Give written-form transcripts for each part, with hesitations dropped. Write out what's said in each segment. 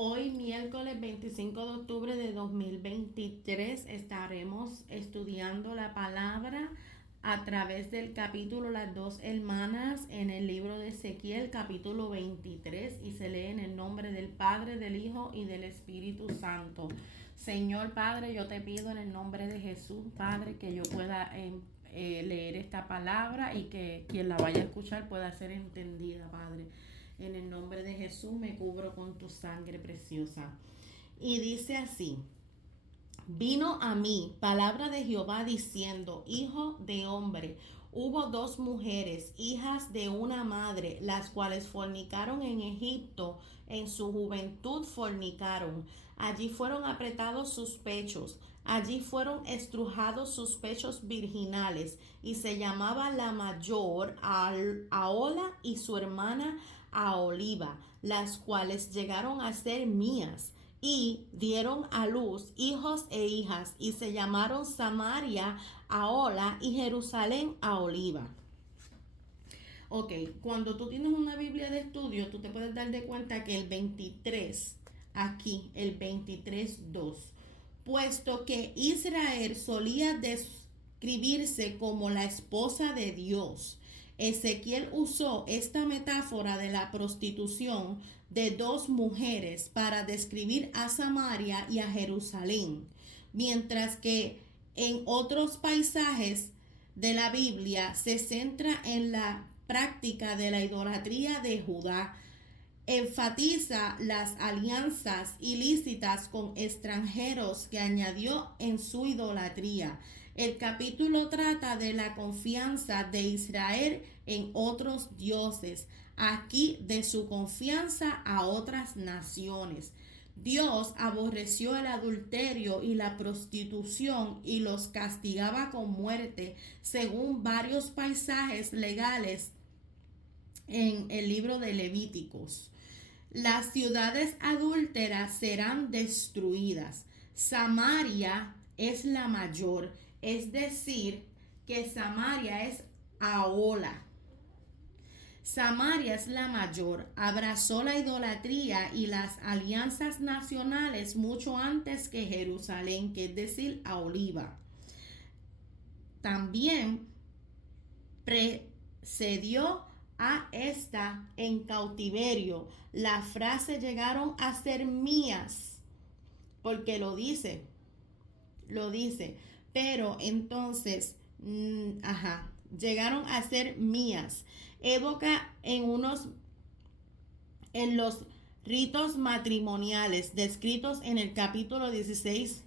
Hoy, miércoles 25 de octubre de 2023, estaremos estudiando la palabra a través del capítulo Las dos hermanas en el libro de Ezequiel, capítulo 23, y se lee en el nombre del Padre, del Hijo y del Espíritu Santo. Señor Padre, yo te pido en el nombre de Jesús, Padre, que yo pueda leer esta palabra y que quien la vaya a escuchar pueda ser entendida, Padre. En el nombre de Jesús me cubro con tu sangre preciosa. Y dice así: vino a mí palabra de Jehová diciendo: hijo de hombre, hubo dos mujeres, hijas de una madre, las cuales fornicaron en Egipto, en su juventud fornicaron. Allí fueron apretados sus pechos, allí fueron estrujados sus pechos virginales, y se llamaba la mayor Ahola y su hermana Aholiba, las cuales llegaron a ser mías, y dieron a luz hijos e hijas, y se llamaron Samaria Ahola y Jerusalén Aholiba. Ok, cuando tú tienes una Biblia de estudio, tú te puedes dar de cuenta que el 23, aquí, el 23:2, puesto que Israel solía describirse como la esposa de Dios, Ezequiel usó esta metáfora de la prostitución de dos mujeres para describir a Samaria y a Jerusalén, mientras que en otros paisajes de la Biblia se centra en la práctica de la idolatría de Judá. Enfatiza las alianzas ilícitas con extranjeros que añadió en su idolatría. El capítulo trata de la confianza de Israel en otros dioses, aquí de su confianza a otras naciones. Dios aborreció el adulterio y la prostitución y los castigaba con muerte, según varios pasajes legales en el libro de Levíticos. Las ciudades adúlteras serán destruidas. Samaria es la mayor, es decir, que Samaria es Ahola. Samaria es la mayor, abrazó la idolatría y las alianzas nacionales mucho antes que Jerusalén, que es decir, Aholiba. También precedió a esta en cautiverio. La frase llegaron a ser mías, porque lo dice, pero entonces, llegaron a ser mías. Evoca en los ritos matrimoniales descritos en el capítulo 16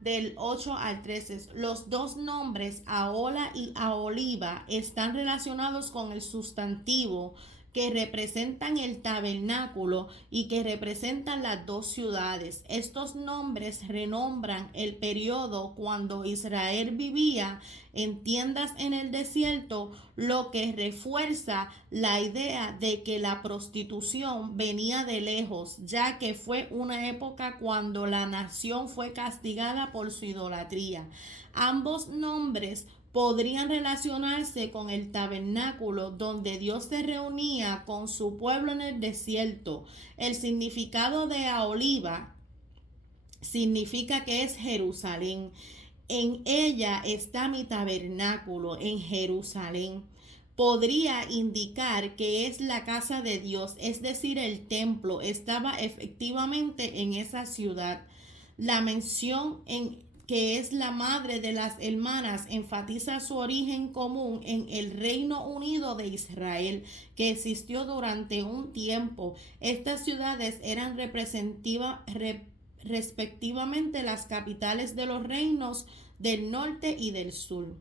del 8 al 13. Los dos nombres, Ahola y Aholiba, están relacionados con el sustantivo que representan el tabernáculo y que representan las dos ciudades. Estos nombres renombran el periodo cuando Israel vivía en tiendas en el desierto, lo que refuerza la idea de que la prostitución venía de lejos, ya que fue una época cuando la nación fue castigada por su idolatría. Ambos nombres podrían relacionarse con el tabernáculo donde Dios se reunía con su pueblo en el desierto. El significado de Aholiba significa que es Jerusalén. En ella está mi tabernáculo, en Jerusalén. Podría indicar que es la casa de Dios, es decir, el templo estaba efectivamente en esa ciudad. La mención en que es la madre de las hermanas, enfatiza su origen común en el Reino Unido de Israel, que existió durante un tiempo. Estas ciudades eran respectivamente las capitales de los reinos del norte y del sur.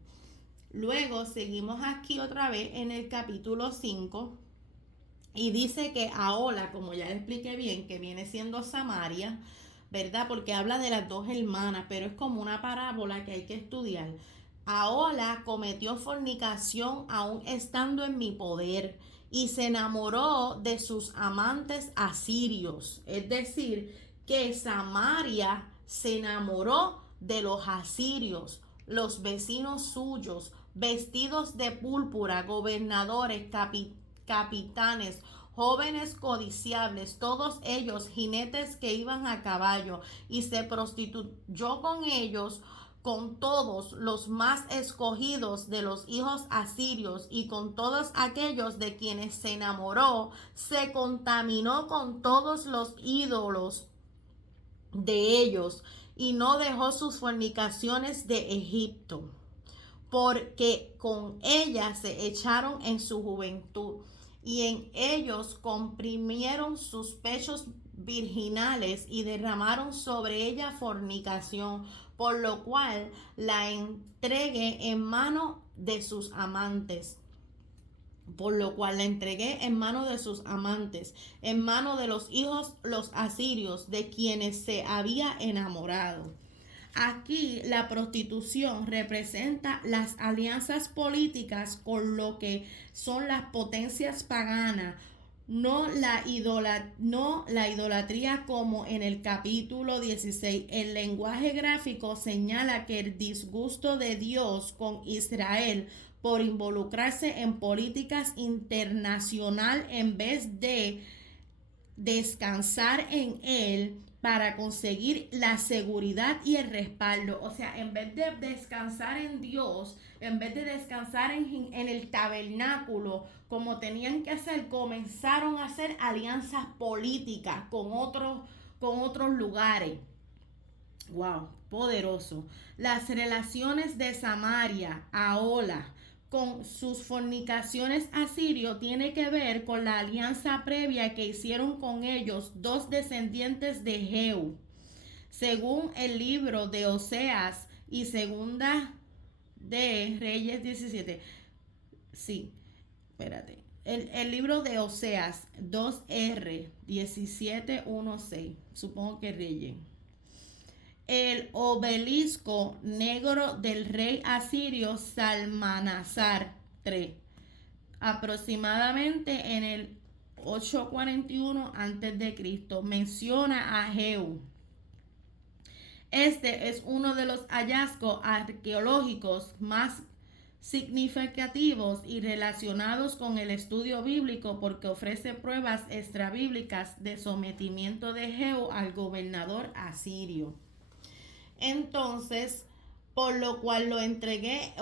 Luego seguimos aquí otra vez en el capítulo 5 y dice que Ahola, como ya le expliqué bien, que viene siendo Samaria, ¿verdad? Porque habla de las dos hermanas, pero es como una parábola que hay que estudiar. Ahola cometió fornicación aún estando en mi poder y se enamoró de sus amantes asirios. Es decir, que Samaria se enamoró de los asirios, los vecinos suyos, vestidos de púrpura, gobernadores, capitanes, jóvenes codiciables, todos ellos jinetes que iban a caballo, y se prostituyó con ellos, con todos los más escogidos de los hijos asirios y con todos aquellos de quienes se enamoró, se contaminó con todos los ídolos de ellos y no dejó sus fornicaciones de Egipto, porque con ella se echaron en su juventud y en ellos comprimieron sus pechos virginales y derramaron sobre ella fornicación, por lo cual la entregué en mano de sus amantes. Por lo cual la entregué en mano de sus amantes, en mano de los hijos, los asirios, de quienes se había enamorado. Aquí la prostitución representa las alianzas políticas con lo que son las potencias paganas, no la idolatría como en el capítulo 16. El lenguaje gráfico señala que el disgusto de Dios con Israel por involucrarse en políticas internacional en vez de descansar en él para conseguir la seguridad y el respaldo. O sea, en vez de descansar en Dios, en vez de descansar en el tabernáculo, como tenían que hacer, comenzaron a hacer alianzas políticas con otros lugares. Wow, poderoso. Las relaciones de Samaria a Ola con sus fornicaciones asirios tiene que ver con la alianza previa que hicieron con ellos dos descendientes de Jehú. Según el libro de Oseas y segunda de Reyes 17. Sí, espérate. El libro de Oseas 2R 17:1-6. Supongo que Reyes. El obelisco negro del rey asirio Salmanasar III, aproximadamente en el 841 a.C., menciona a Jehú. Este es uno de los hallazgos arqueológicos más significativos y relacionados con el estudio bíblico porque ofrece pruebas extrabíblicas de sometimiento de Jehú al gobernador asirio. Entonces, por lo cual lo entregué,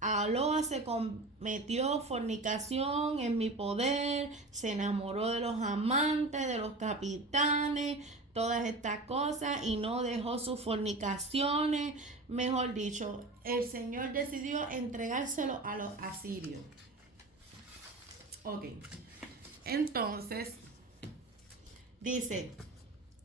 Aloa se cometió fornicación en mi poder, se enamoró de los amantes, de los capitanes, todas estas cosas y no dejó sus fornicaciones. Mejor dicho, el Señor decidió entregárselo a los asirios. Entonces, dice,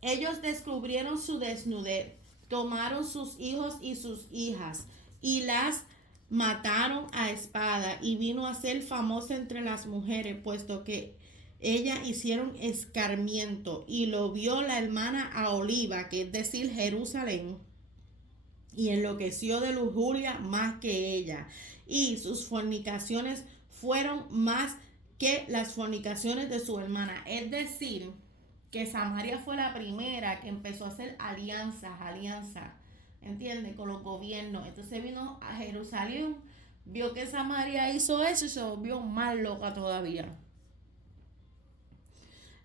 ellos descubrieron su desnudez, tomaron sus hijos y sus hijas y las mataron a espada, y vino a ser famosa entre las mujeres, puesto que ellas hicieron escarmiento, y lo vio la hermana Aholiba, que es decir, Jerusalén, y enloqueció de lujuria más que ella, y sus fornicaciones fueron más que las fornicaciones de su hermana. Es decir, que Samaria fue la primera que empezó a hacer alianzas, ¿entiendes? Con los gobiernos. Entonces vino a Jerusalén, vio que Samaria hizo eso y se volvió más loca todavía.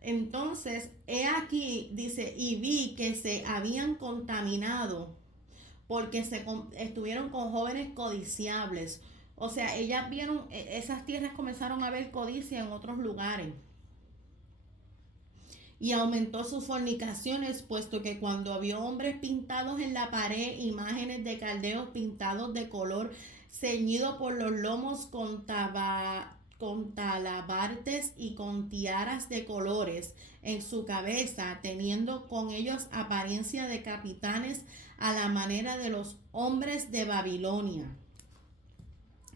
Entonces, he aquí, dice, y vi que se habían contaminado porque estuvieron con jóvenes codiciables. O sea, ellas vieron, esas tierras comenzaron a ver codicia en otros lugares. Y aumentó sus fornicaciones, puesto que cuando vio hombres pintados en la pared, imágenes de caldeos pintados de color, ceñidos por los lomos con talabartes y con tiaras de colores en su cabeza, teniendo con ellos apariencia de capitanes a la manera de los hombres de Babilonia,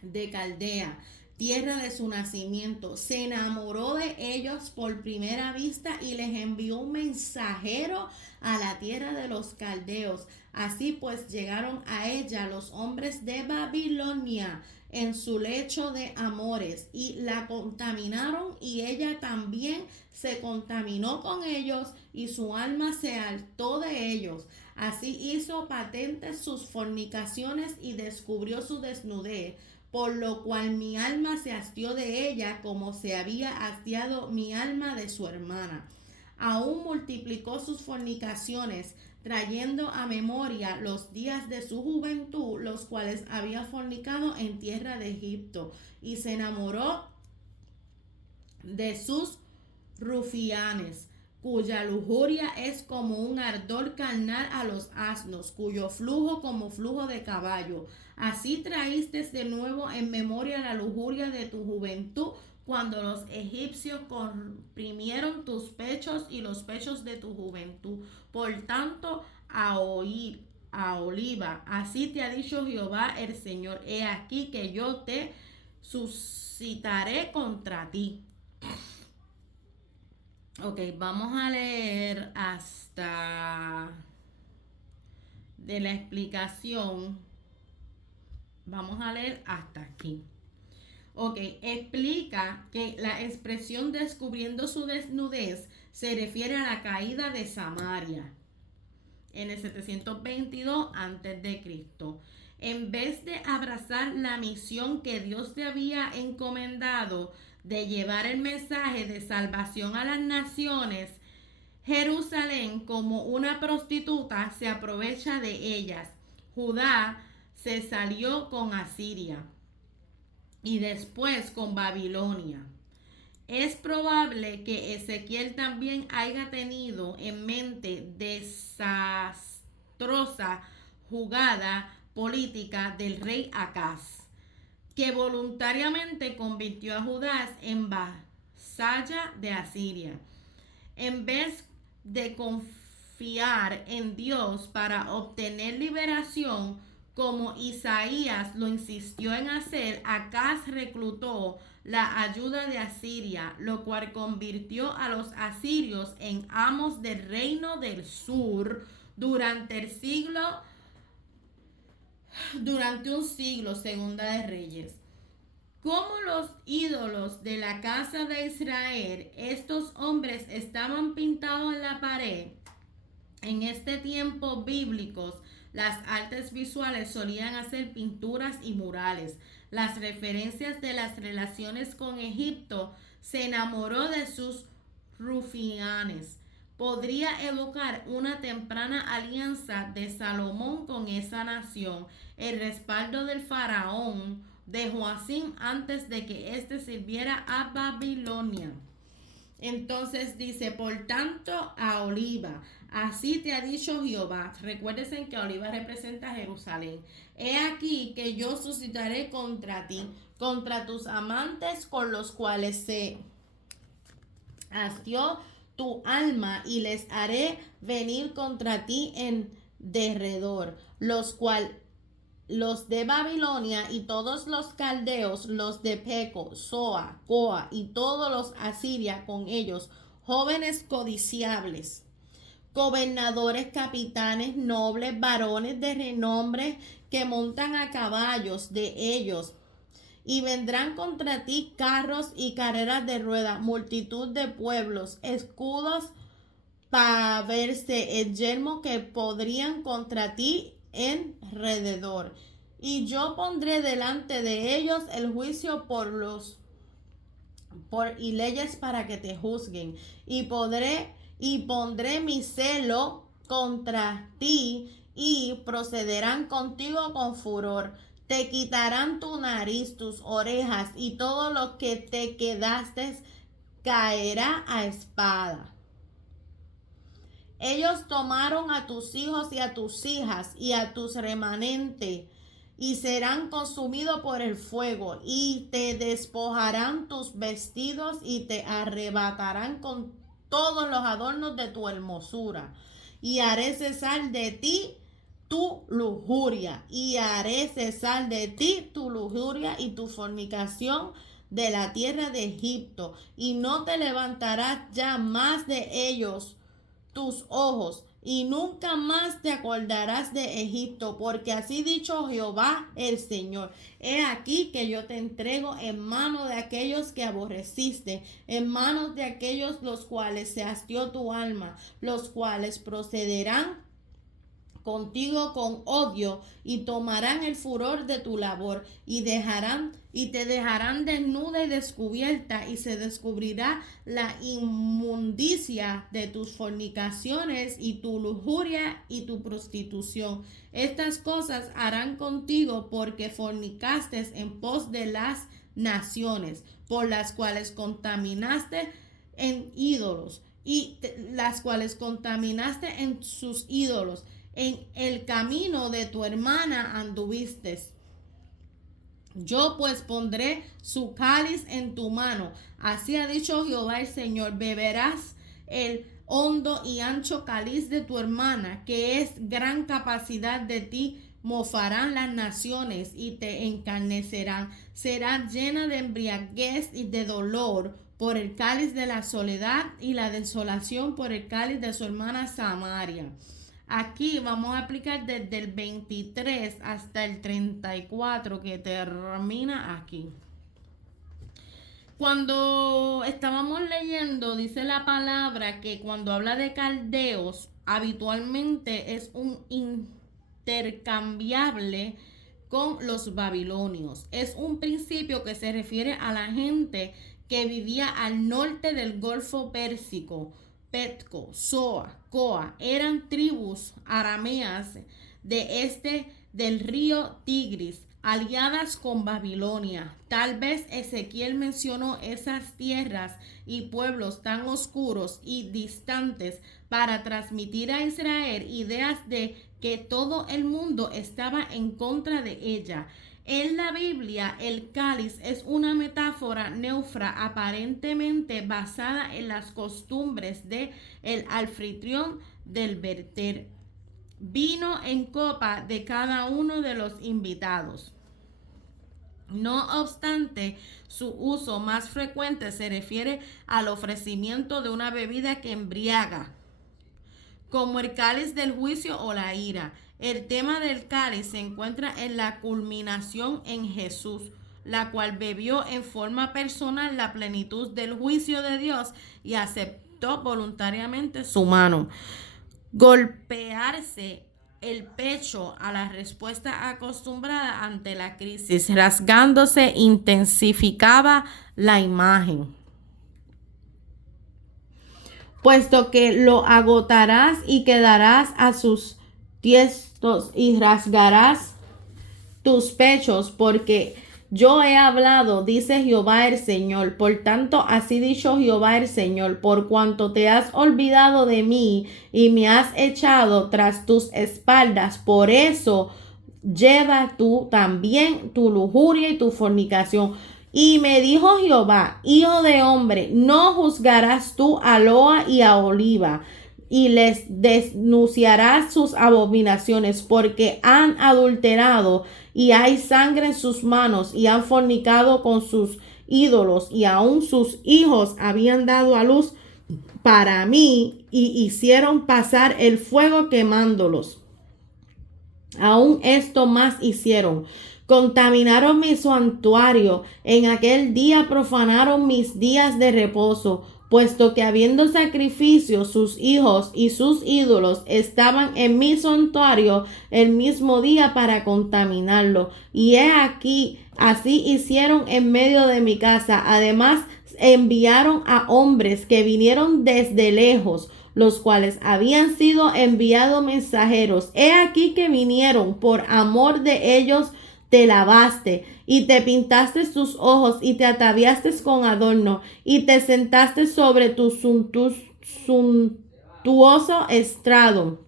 de Caldea, tierra de su nacimiento. Se enamoró de ellos por primera vista y les envió un mensajero a la tierra de los caldeos. Así pues llegaron a ella los hombres de Babilonia en su lecho de amores y la contaminaron, y ella también se contaminó con ellos y su alma se hartó de ellos. Así hizo patentes sus fornicaciones y descubrió su desnudez, por lo cual mi alma se hastió de ella como se había hastiado mi alma de su hermana. Aún multiplicó sus fornicaciones, trayendo a memoria los días de su juventud, los cuales había fornicado en tierra de Egipto, y se enamoró de sus rufianes, cuya lujuria es como un ardor carnal a los asnos, cuyo flujo como flujo de caballo. Así traíste de nuevo en memoria la lujuria de tu juventud, cuando los egipcios comprimieron tus pechos y los pechos de tu juventud. Por tanto, a Oliva, así te ha dicho Jehová el Señor: he aquí que yo te suscitaré contra ti. Ok, vamos a leer hasta de la explicación. Vamos a leer hasta aquí. Ok, explica que la expresión descubriendo su desnudez se refiere a la caída de Samaria en el 722 a.C. En vez de abrazar la misión que Dios te había encomendado de llevar el mensaje de salvación a las naciones, Jerusalén, como una prostituta, se aprovecha de ellas. Judá se salió con Asiria y después con Babilonia. Es probable que Ezequiel también haya tenido en mente desastrosa jugada política del rey Acaz, que voluntariamente convirtió a Judá en vasalla de Asiria. En vez de confiar en Dios para obtener liberación, como Isaías lo insistió en hacer, Acaz reclutó la ayuda de Asiria, lo cual convirtió a los asirios en amos del reino del sur durante un siglo, Segunda de Reyes. Como los ídolos de la casa de Israel, estos hombres estaban pintados en la pared. En este tiempo bíblicos, las artes visuales solían hacer pinturas y murales. Las referencias de las relaciones con Egipto: se enamoró de sus rufianes, podría evocar una temprana alianza de Salomón con esa nación, el respaldo del faraón de Joacim antes de que éste sirviera a Babilonia. Entonces dice: por tanto, a Oliva, así te ha dicho Jehová. Recuérdense que Oliva representa a Jerusalén. He aquí que yo suscitaré contra ti, contra tus amantes con los cuales se hastió tu alma, y les haré venir contra ti en derredor, los de Babilonia y todos los caldeos, los de Peco, Soa, Coa y todos los asiria con ellos, jóvenes codiciables, gobernadores, capitanes, nobles, varones de renombre que montan a caballos de ellos. Y vendrán contra ti carros y carreras de ruedas, multitud de pueblos, escudos para verse, el yermo que podrían contra ti alrededor. Y yo pondré delante de ellos el juicio y leyes para que te juzguen. Y pondré mi celo contra ti, y procederán contigo con furor. Te quitarán tu nariz, tus orejas, y todo lo que te quedaste caerá a espada. Ellos tomaron a tus hijos y a tus hijas y a tus remanentes, y serán consumidos por el fuego, y te despojarán tus vestidos, y te arrebatarán con todos los adornos de tu hermosura. Y haré cesar de ti tu lujuria, y haré cesar de ti tu lujuria y tu fornicación de la tierra de Egipto, y no te levantarás ya más de ellos tus ojos, y nunca más te acordarás de Egipto, porque así dicho Jehová el Señor: he aquí que yo te entrego en mano de aquellos que aborreciste, en manos de aquellos los cuales se hastió tu alma, los cuales procederán contigo con odio y tomarán el furor de tu labor y te dejarán desnuda y descubierta y se descubrirá la inmundicia de tus fornicaciones y tu lujuria y tu prostitución. Estas cosas harán contigo porque fornicaste en pos de las naciones, por las cuales contaminaste en ídolos las cuales contaminaste en sus ídolos. En el camino de tu hermana anduviste. Yo pues pondré su cáliz en tu mano. Así ha dicho Jehová el Señor. Beberás el hondo y ancho cáliz de tu hermana, que es gran capacidad de ti. Mofarán las naciones y te encarnecerán. Serás llena de embriaguez y de dolor por el cáliz de la soledad y la desolación por el cáliz de su hermana Samaria. Aquí vamos a aplicar desde el 23 hasta el 34 que termina aquí. Cuando estábamos leyendo, dice la palabra que cuando habla de caldeos, habitualmente es un intercambiable con los babilonios. Es un principio que se refiere a la gente que vivía al norte del Golfo Pérsico. Petco, Soa, Coa, eran tribus arameas de del río Tigris, aliadas con Babilonia. Tal vez Ezequiel mencionó esas tierras y pueblos tan oscuros y distantes para transmitir a Israel ideas de que todo el mundo estaba en contra de ella. En la Biblia, el cáliz es una metáfora neutra aparentemente basada en las costumbres de el anfitrión del verter vino en copa de cada uno de los invitados. No obstante, su uso más frecuente se refiere al ofrecimiento de una bebida que embriaga, como el cáliz del juicio o la ira. El tema del cáliz se encuentra en la culminación en Jesús, la cual bebió en forma personal la plenitud del juicio de Dios y aceptó voluntariamente su mano. Golpearse el pecho a la respuesta acostumbrada ante la crisis, rasgándose intensificaba la imagen. Puesto que lo agotarás y quedarás a sus tiestos y rasgarás tus pechos, porque yo he hablado, dice Jehová el Señor. Por tanto, así dicho Jehová el Señor, por cuanto te has olvidado de mí y me has echado tras tus espaldas, por eso lleva tú también tu lujuria y tu fornicación. Y me dijo Jehová, hijo de hombre, no juzgarás tú a Loa y a Oliva, y les denunciarás sus abominaciones, porque han adulterado y hay sangre en sus manos y han fornicado con sus ídolos, y aún sus hijos habían dado a luz para mí y hicieron pasar el fuego quemándolos. Aún esto más hicieron. Contaminaron mi santuario. En aquel día profanaron mis días de reposo, puesto que habiendo sacrificio sus hijos y sus ídolos estaban en mi santuario el mismo día para contaminarlo. Y he aquí, así hicieron en medio de mi casa. Además, enviaron a hombres que vinieron desde lejos, los cuales habían sido enviados mensajeros. He aquí que vinieron, por amor de ellos te lavaste y te pintaste tus ojos y te ataviaste con adorno y te sentaste sobre tu suntuoso estrado.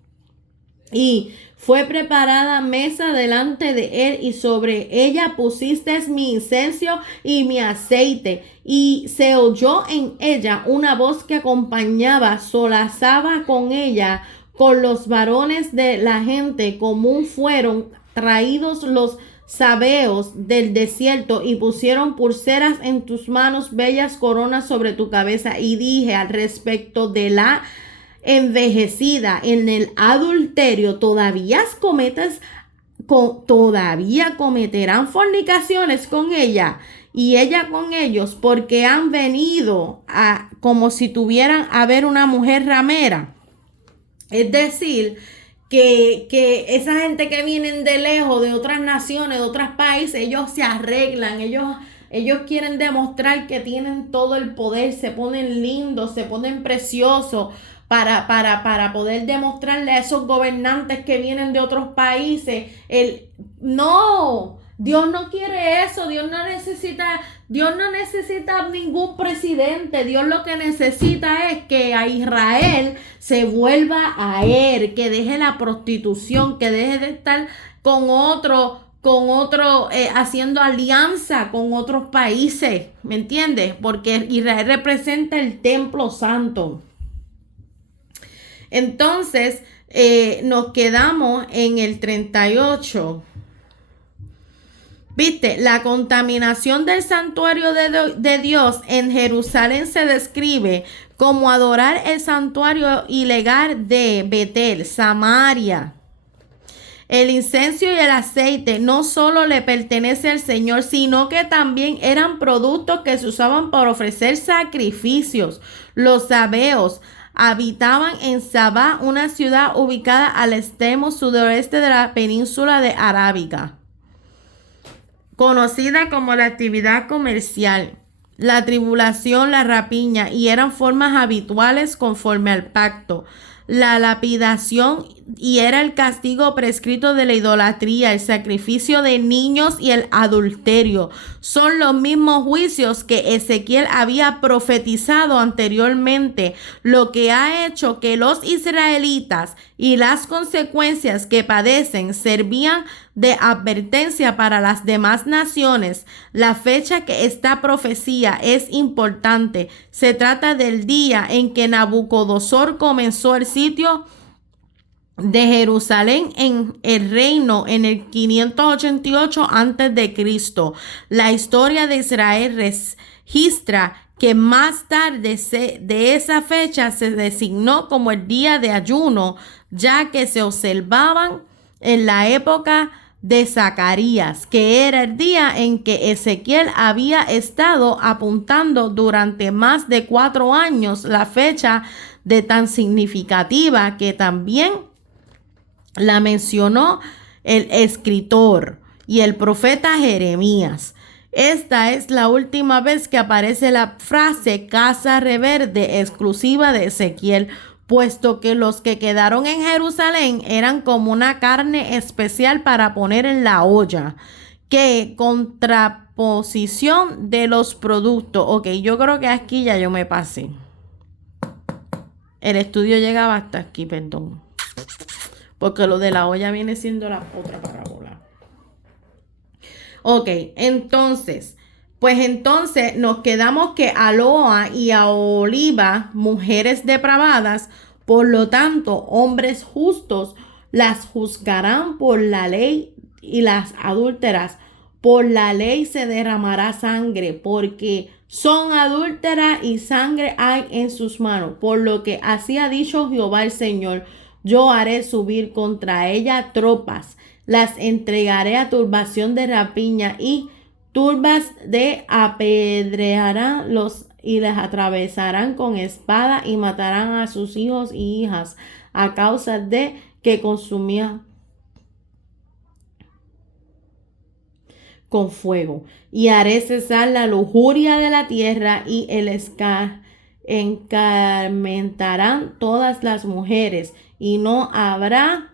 Y fue preparada mesa delante de él y sobre ella pusiste mi incienso y mi aceite. Y se oyó en ella una voz que acompañaba, solazaba con ella, con los varones de la gente común fueron traídos los sabeos del desierto y pusieron pulseras en tus manos, bellas coronas sobre tu cabeza. Y dije al respecto de la envejecida en el adulterio, todavía cometerán fornicaciones con ella y ella con ellos, porque han venido como si tuvieran a ver una mujer ramera. Es decir, que esa gente que vienen de lejos, de otras naciones, de otros países, ellos se arreglan, ellos quieren demostrar que tienen todo el poder, se ponen lindos, se ponen preciosos para poder demostrarle a esos gobernantes que vienen de otros países. No, Dios no quiere eso, Dios no necesita ningún presidente. Dios lo que necesita es que a Israel se vuelva a él, que deje la prostitución, que deje de estar con otro haciendo alianza con otros países, ¿me entiendes? Porque Israel representa el templo santo. Entonces, nos quedamos en el 38. Viste, la contaminación del santuario de Dios en Jerusalén se describe como adorar el santuario ilegal de Betel, Samaria. El incienso y el aceite no solo le pertenece al Señor, sino que también eran productos que se usaban para ofrecer sacrificios. Los sabeos habitaban en Sabá, una ciudad ubicada al extremo sudoeste de la península de Arábiga, conocida como la actividad comercial, la tribulación, la rapiña, y eran formas habituales conforme al pacto. La lapidación y era el castigo prescrito de la idolatría, el sacrificio de niños y el adulterio. Son los mismos juicios que Ezequiel había profetizado anteriormente, lo que ha hecho que los israelitas y las consecuencias que padecen servían de advertencia para las demás naciones. La fecha que esta profecía es importante. Se trata del día en que Nabucodonosor comenzó el sitio de Jerusalén en el reino en el 588 a.C. La historia de Israel registra que más tarde de esa fecha se designó como el día de ayuno, ya que se observaban en la época de Zacarías, que era el día en que Ezequiel había estado apuntando durante más de 4 años, la fecha de tan significativa que también la mencionó el escritor y el profeta Jeremías. Esta es la última vez que aparece la frase casa reverde exclusiva de Ezequiel, puesto que los que quedaron en Jerusalén eran como una carne especial para poner en la olla. ¿Qué contraposición de los productos? Ok, yo creo que aquí ya yo me pasé. El estudio llegaba hasta aquí, perdón. Porque lo de la olla viene siendo la otra parábola. Ok, entonces nos quedamos que a Loa y a Oliva, mujeres depravadas, por lo tanto, hombres justos las juzgarán por la ley, y las adúlteras por la ley se derramará sangre, porque son adúlteras y sangre hay en sus manos. Por lo que así ha dicho Jehová el Señor: yo haré subir contra ella tropas, las entregaré a turbación de rapiña y turbas de apedrearán y les atravesarán con espada y matarán a sus hijos y hijas a causa de que consumían con fuego. Y haré cesar la lujuria de la tierra y el encarmentarán todas las mujeres, y no habrá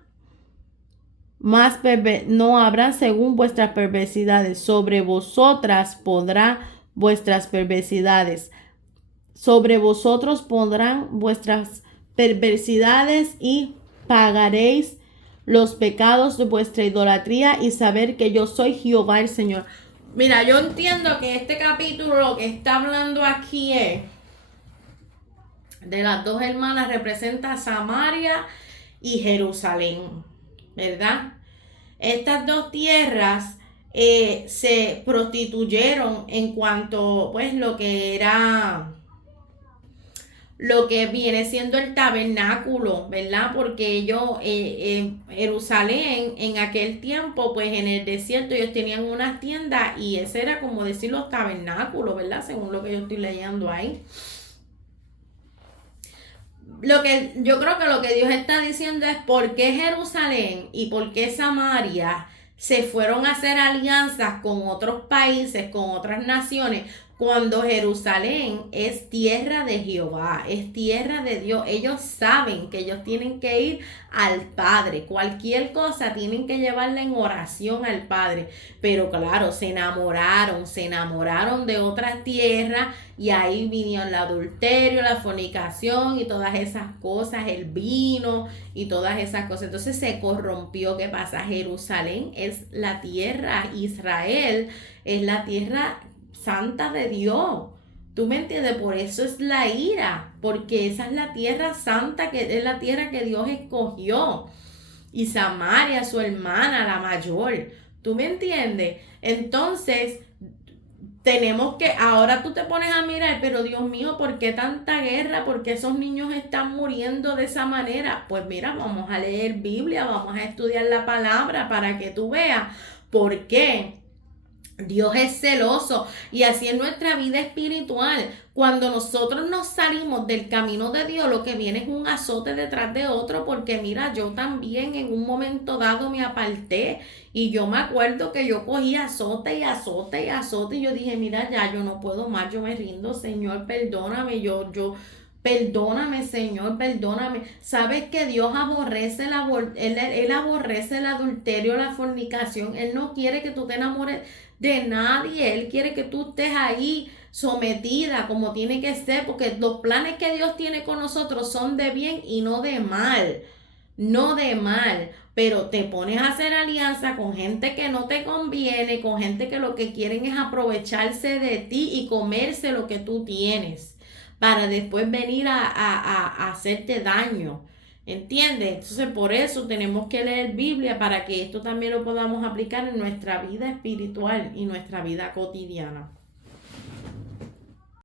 según vuestras perversidades. Sobre vosotras podrá vuestras perversidades. Sobre vosotros pondrán vuestras perversidades y pagaréis los pecados de vuestra idolatría y saber que yo soy Jehová el Señor. Mira, yo entiendo que este capítulo lo que está hablando aquí es de las dos hermanas, representa Samaria y Jerusalén, ¿verdad? Estas dos tierras se prostituyeron en cuanto, pues, lo que viene siendo el tabernáculo, ¿verdad? Porque ellos, Jerusalén, en aquel tiempo, pues en el desierto ellos tenían unas tiendas y ese era como decir los tabernáculos, ¿verdad? Según lo que yo estoy leyendo ahí. yo creo que lo que Dios está diciendo es por qué Jerusalén y por qué Samaria se fueron a hacer alianzas con otros países, con otras naciones, cuando Jerusalén es tierra de Jehová, es tierra de Dios. Ellos saben que ellos tienen que ir al Padre. Cualquier cosa tienen que llevarla en oración al Padre. Pero claro, se enamoraron de otra tierra y ahí vinieron el adulterio, la fornicación y todas esas cosas, el vino y todas esas cosas. Entonces se corrompió. ¿Qué pasa? Jerusalén es la tierra, Israel es la tierra santa de Dios. ¿Tú me entiendes? Por eso es la ira, porque esa es la tierra santa, que es la tierra que Dios escogió. Y Samaria, su hermana, la mayor. ¿Tú me entiendes? Entonces, tenemos que, ahora tú te pones a mirar, pero Dios mío, ¿por qué tanta guerra? ¿Por qué esos niños están muriendo de esa manera? Pues mira, vamos a leer Biblia, vamos a estudiar la palabra para que tú veas por qué. Dios es celoso y así es nuestra vida espiritual. Cuando nosotros nos salimos del camino de Dios, lo que viene es un azote detrás de otro, porque mira, yo también en un momento dado me aparté y yo me acuerdo que yo cogí azote y azote y azote y yo dije, mira, ya yo no puedo más, yo me rindo, Señor, perdóname, perdóname, Señor, perdóname. Sabes que Dios aborrece él aborrece el adulterio, la fornicación. Él no quiere que tú te enamores de nadie. Él quiere que tú estés ahí sometida como tiene que ser, porque los planes que Dios tiene con nosotros son de bien y no de mal. No de mal, pero te pones a hacer alianza con gente que no te conviene, con gente que lo que quieren es aprovecharse de ti y comerse lo que tú tienes para después venir a hacerte daño. ¿Entiendes? Entonces por eso tenemos que leer Biblia para que esto también lo podamos aplicar en nuestra vida espiritual y nuestra vida cotidiana.